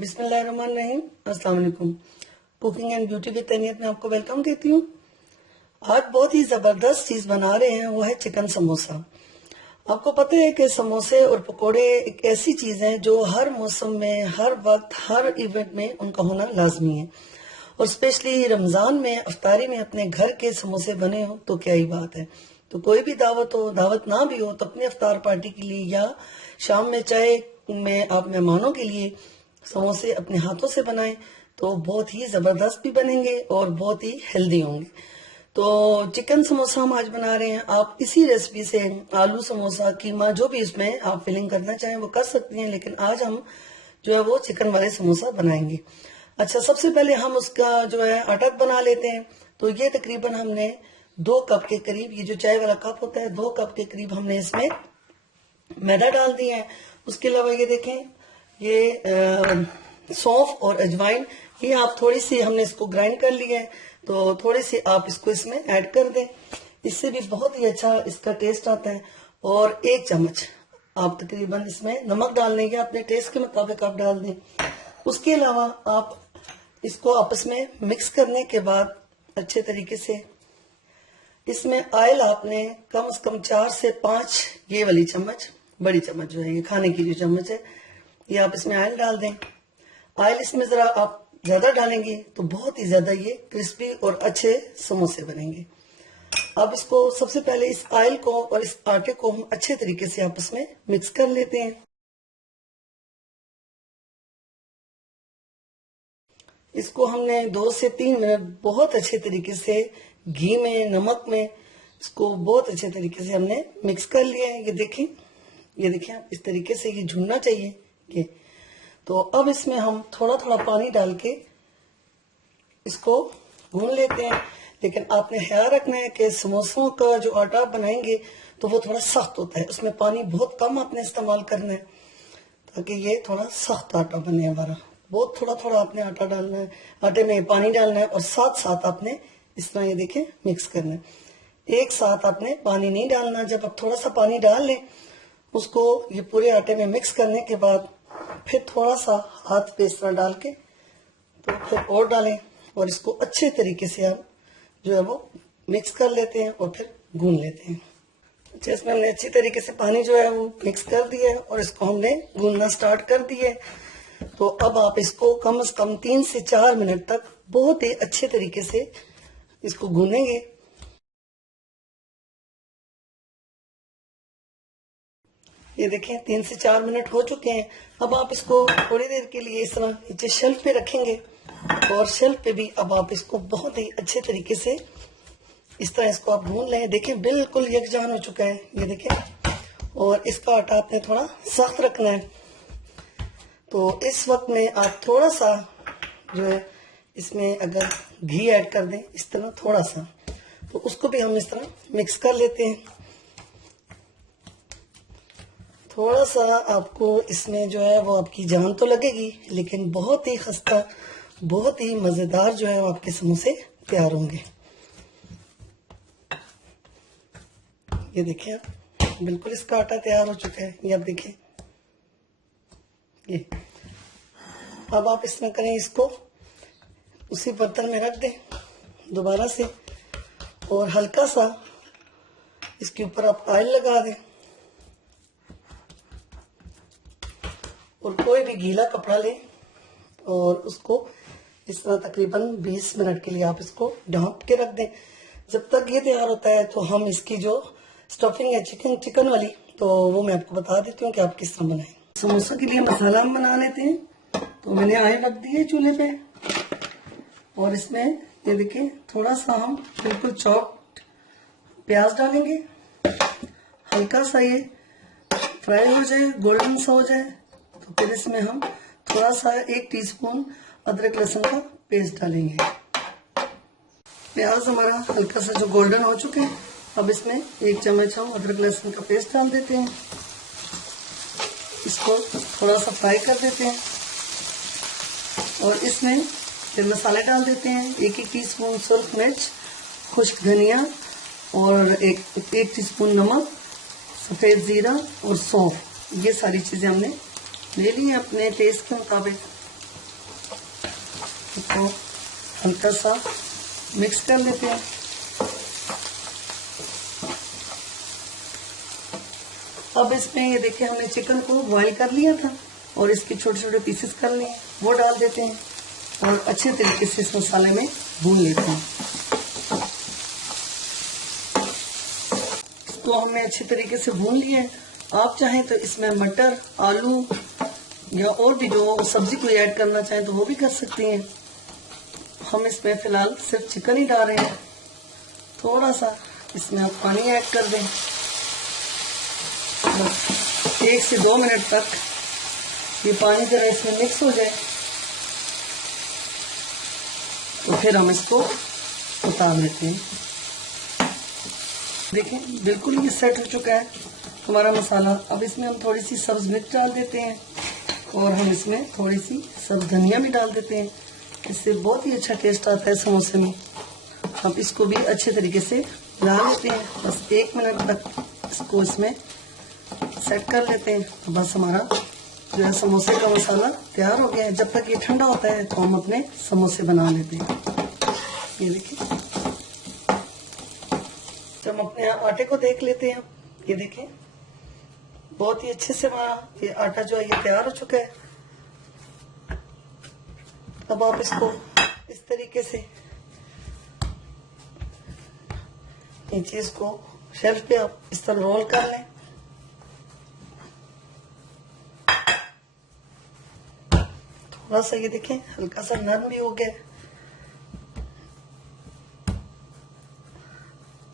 बिस्मिल्लाहिर्रहमानिर्रहीम। अस्सलाम वालेकुम। कुकिंग एंड ब्यूटी विद तनीयत में आपको वेलकम कहती हूँ। आज बहुत ही जबरदस्त चीज बना रहे हैं, वो है चिकन समोसा। आपको पता है कि समोसे और पकोड़े एक ऐसी चीज है जो हर मौसम में, हर वक्त, हर इवेंट में उनका होना लाजमी है। और स्पेशली रमजान में अफ्तारी में अपने घर के समोसे बने हो तो क्या ही बात है। तो कोई भी दावत हो, दावत ना भी हो, तो अपने अफ्तार पार्टी के लिए या शाम में चाय में आप मेहमानों के लिए समोसे अपने हाथों से बनाएं तो बहुत ही जबरदस्त भी बनेंगे और बहुत ही हेल्दी होंगे। तो चिकन समोसा हम आज बना रहे हैं। आप इसी रेसिपी से आलू समोसा, कीमा, जो भी इसमें आप फिलिंग करना चाहें वो कर सकती हैं, लेकिन आज हम जो है वो चिकन वाले समोसा बनाएंगे। अच्छा, सबसे पहले हम उसका जो है आटा बना लेते हैं। तो ये तकरीबन हमने 2 कप के करीब, ये जो चाय वाला कप होता है, 2 कप के करीब हमने इसमें मैदा डाल दिया है। उसके अलावा ये देखें, ये सौंफ और अजवाइन, ये आप थोड़ी सी, हमने इसको ग्राइंड कर लिया है, तो थोड़ी सी आप इसको इसमें ऐड कर दें। इससे भी बहुत ही अच्छा इसका टेस्ट आता है। और 1 चम्मच आप तकरीबन इसमें नमक डाल लेंगे, अपने टेस्ट के मुताबिक आप डाल दें। उसके अलावा आप इसको आपस में मिक्स करने के बाद अच्छे तरीके से इसमें ऑयल आपने कम से कम 4 से 5, ये वाली चम्मच, बड़ी चम्मच जो है, ये खाने की जो चम्मच है, ये आप इसमें ऑयल डाल दें। ऑयल इसमें जरा आप ज्यादा डालेंगे तो बहुत ही ज्यादा ये क्रिस्पी और अच्छे समोसे बनेंगे। अब इसको सबसे पहले इस ऑयल को और इस आटे को हम अच्छे तरीके से आपस में मिक्स कर लेते हैं। इसको हमने 2 से 3 मिनट बहुत अच्छे तरीके से घी में, नमक में इसको बहुत अच्छे तरीके से हमने मिक्स कर लिया है। ये देखें आप, इस तरीके से ये झुनना चाहिए ये। तो अब इसमें हम थोड़ा थोड़ा पानी डाल के इसको भून लेते हैं। लेकिन आपने ख्याल रखना है कि समोसों का जो आटा बनाएंगे तो वो थोड़ा सख्त होता है, उसमें पानी बहुत कम आपने इस्तेमाल करना है ताकि ये थोड़ा सख्त आटा बने हमारा। बहुत थोड़ा थोड़ा आपने आटा डालना है, आटे में पानी डालना है, और साथ साथ आपने इस तरह ये देखें मिक्स करना है। एक साथ आपने पानी नहीं डालना। जब आप थोड़ा सा पानी डाल लें, उसको ये पूरे आटे में मिक्स करने के बाद फिर थोड़ा सा हाथ पे इस तरह डाल के तो फिर और डालें, और इसको अच्छे तरीके से हम जो है वो मिक्स कर लेते हैं और फिर गूंद लेते हैं। अच्छा, इसमें हमने अच्छी तरीके से पानी जो है वो मिक्स कर दिया है और इसको हमने गूंदना स्टार्ट कर दिया है। तो अब आप इसको कम से कम 3 से 4 मिनट तक बहुत ही अच्छे तरीके से इसको गूंदेंगे। ये देखें 3 से 4 मिनट हो चुके हैं। अब आप इसको थोड़ी देर के लिए इस तरह नीचे शेल्फ पे रखेंगे, और शेल्फ पे भी अब आप इसको बहुत ही अच्छे तरीके से इस तरह इसको आप भून लें। देखें बिल्कुल यकजान हो चुका है, ये देखें। और इसका आटा आपने थोड़ा सख्त रखना है। तो इस वक्त में आप थोड़ा सा जो है इसमें अगर घी ऐड कर दें इस तरह थोड़ा सा, तो उसको भी हम इस तरह मिक्स कर लेते हैं। थोड़ा सा आपको इसमें जो है वो आपकी जान तो लगेगी, लेकिन बहुत ही खस्ता, बहुत ही मजेदार जो है वो आपके समोसे तैयार होंगे। ये देखिए आप, बिल्कुल इसका आटा तैयार हो चुका है। ये आप देखें, ये अब आप इसमें करें, इसको उसी बर्तन में रख दें दोबारा से, और हल्का सा इसके ऊपर आप ऑयल लगा दें, और कोई भी गीला कपड़ा लें और उसको इस तरह तकरीबन 20 मिनट के लिए आप इसको ढांप के रख दें। जब तक ये तैयार होता है तो हम इसकी जो स्टफिंग है चिकन वाली, तो वो मैं आपको बता देती हूँ कि आप किस तरह बनाएं। समोसा के लिए मसाला हम बना लेते हैं। तो मैंने ऑयल रख दी है चूल्हे पे, और इसमें ये देखिए थोड़ा सा हम बिल्कुल चॉप्ड प्याज डालेंगे। हल्का सा ये फ्राई हो जाए, गोल्डन सा हो जाए, तो फिर इसमें हम थोड़ा सा 1 टीस्पून अदरक लहसुन का पेस्ट डालेंगे। प्याज हमारा हल्का सा जो गोल्डन हो चुके हैं, अब इसमें 1 चम्मच हम अदरक लहसुन का पेस्ट डाल देते हैं। इसको थोड़ा सा फ्राई कर देते हैं, और इसमें फिर मसाले डाल देते हैं। 1 टीस्पून सुर्ख मिर्च, खुश्क धनिया, और एक टीस्पून नमक, सफेद जीरा और सौंफ। ये सारी चीजें हमने ले ली है अपने टेस्ट के मुताबिक। इसको हल्का सा मिक्स कर लेते हैं। अब इसमें ये देखिए हमने चिकन को बॉईल कर लिया था और इसके छोटे छोटे पीसेस कर लिए, वो डाल देते हैं और अच्छे तरीके से इस मसाले में भून लेते हैं। इसको हमने अच्छे तरीके से भून लिया है। आप चाहें तो इसमें मटर, आलू या और भी जो सब्जी कोई ऐड करना चाहें तो वो भी कर सकती हैं। हम इसमें फिलहाल सिर्फ चिकन ही डाल रहे हैं। थोड़ा सा इसमें आप पानी ऐड कर दें, बस 1 से 2 मिनट तक ये पानी जरा इसमें मिक्स हो जाए तो फिर हम इसको उतार लेते हैं। देखिए बिल्कुल ये सेट हो चुका है हमारा मसाला। अब इसमें हम थोड़ी सी सब्ज मिर्च डाल देते हैं और हम इसमें थोड़ी सी सब्ज धनिया भी डाल देते हैं। इससे बहुत ही अच्छा टेस्ट आता है समोसे में। अब इसको भी अच्छे तरीके से मिला लेते हैं, बस 1 मिनट तक इसको इसमें सेट कर लेते हैं। तो बस हमारा जो है समोसे का मसाला तैयार हो गया है। जब तक ये ठंडा होता है तो हम अपने समोसे बना लेते हैं। ये देखिए, जब हम अपने आटे को देख लेते हैं, ये देखिए बहुत ही अच्छे से हमारा ये आटा जो है ये तैयार हो चुका है। अब आप इसको इस तरीके से नीचे इसको शेल्फ पे आप इस तरह रोल कर लें। थोड़ा सा ये देखें हल्का सा नरम भी हो गया।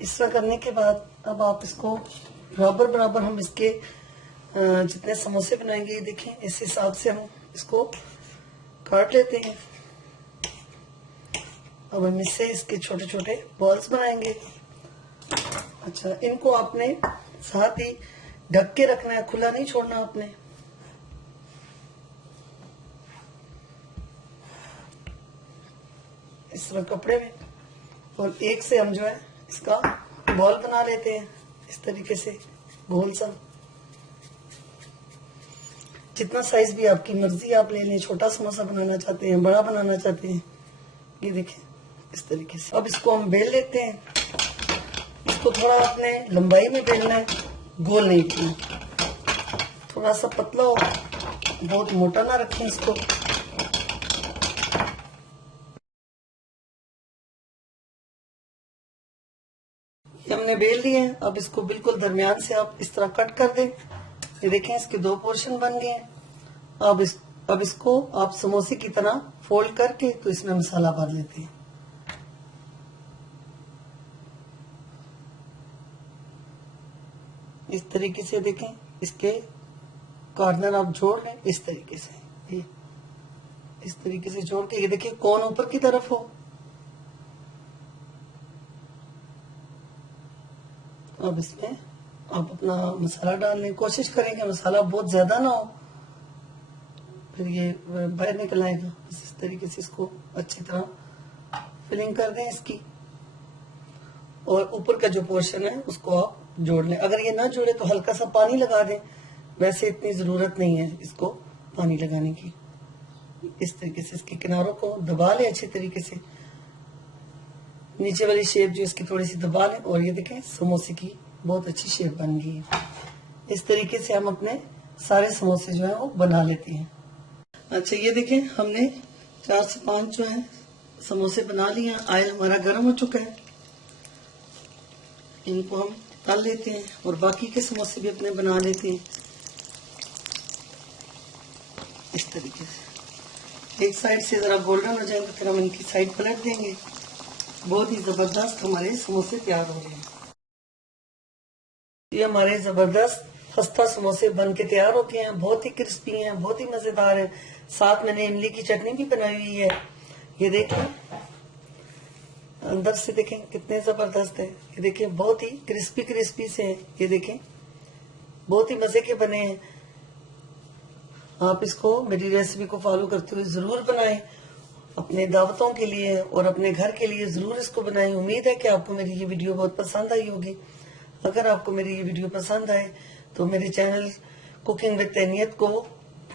इस तरह करने के बाद अब आप इसको बराबर बराबर हम इसके जितने समोसे बनाएंगे, ये देखें इस हिसाब से हम इसको काट लेते हैं। अब हम इससे इसके छोटे छोटे बॉल्स बनाएंगे। अच्छा, इनको आपने साथ ही ढक के रखना है, खुला नहीं छोड़ना आपने। इस तरह कपड़े में, और एक से हम जो है इसका बॉल बना लेते हैं इस तरीके से गोल सा। जितना साइज भी आपकी मर्जी आप ले लें, छोटा समोसा बनाना चाहते हैं, बड़ा बनाना चाहते हैं, ये देखें इस तरीके से। अब इसको हम बेल लेते हैं। इसको थोड़ा अपने लंबाई में बेलना है, गोल नहीं करना। थोड़ा सा पतला हो, बहुत मोटा ना रखें इसको। ये हमने बेल लिए हैं। अब इसको बिल्कुल दरमियान से आप इस तरह कट कर दें। ये देखें इसके 2 पोर्शन बन गए हैं। अब इसको आप समोसे की तरह फोल्ड करके तो इसमें मसाला भर लेते हैं। इस तरीके से देखें, इसके कॉर्नर आप जोड़ लें इस तरीके से, ये इस तरीके से जोड़ के, ये देखिए कोन ऊपर की तरफ हो। अब इसमें आप अपना मसाला डालने की कोशिश करेंगे, मसाला बहुत ज्यादा ना हो, फिर ये बाहर निकल आएगा। बस इस तरीके से इसको अच्छी तरह फिलिंग कर दें इसकी, और ऊपर का जो पोर्शन है उसको आप जोड़ लें। अगर ये ना जोड़े तो हल्का सा पानी लगा दें, वैसे इतनी जरूरत नहीं है इसको पानी लगाने की। इस तरीके से इसके किनारों को दबा लें अच्छे तरीके से, नीचे वाली शेप जो इसकी थोड़ी सी दबा लें, और ये देखें समोसे की बहुत अच्छी शेप बन गई है। इस तरीके से हम अपने सारे समोसे जो है वो बना लेते हैं। अच्छा, ये देखें हमने 4 से 5 जो है समोसे बना लिए हैं। ऑयल हमारा गर्म हो चुका है, इनको हम तल लेते हैं और बाकी के समोसे भी अपने बना लेते हैं इस तरीके से। एक साइड से जरा गोल्डन हो जाए तो फिर हम इनकी साइड पलट देंगे। बहुत ही जबरदस्त हमारे समोसे तैयार हो रहे हैं। ये हमारे जबरदस्त खस्ता समोसे बन के तैयार होते हैं। बहुत ही क्रिस्पी हैं, बहुत ही मजेदार हैं। साथ मैंने इमली की चटनी भी बनाई हुई है। ये देखें अंदर से, देखें कितने जबरदस्त है। ये देखें बहुत ही क्रिस्पी क्रिस्पी से हैं। ये देखें बहुत ही मजे के बने हैं। आप इसको मेरी रेसिपी को फॉलो करते हुए जरूर बनाएं, अपने दावतों के लिए और अपने घर के लिए जरूर इसको बनाएं। उम्मीद है कि आपको मेरी ये वीडियो बहुत पसंद आई होगी। अगर आपको मेरी ये वीडियो पसंद आए तो मेरे चैनल कुकिंग विद तैनियत को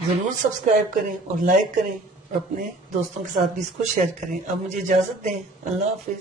जरूर सब्सक्राइब करें और लाइक करें। और अपने दोस्तों के साथ भी इसको शेयर करें। अब मुझे इजाजत दें। अल्लाह हाफिज।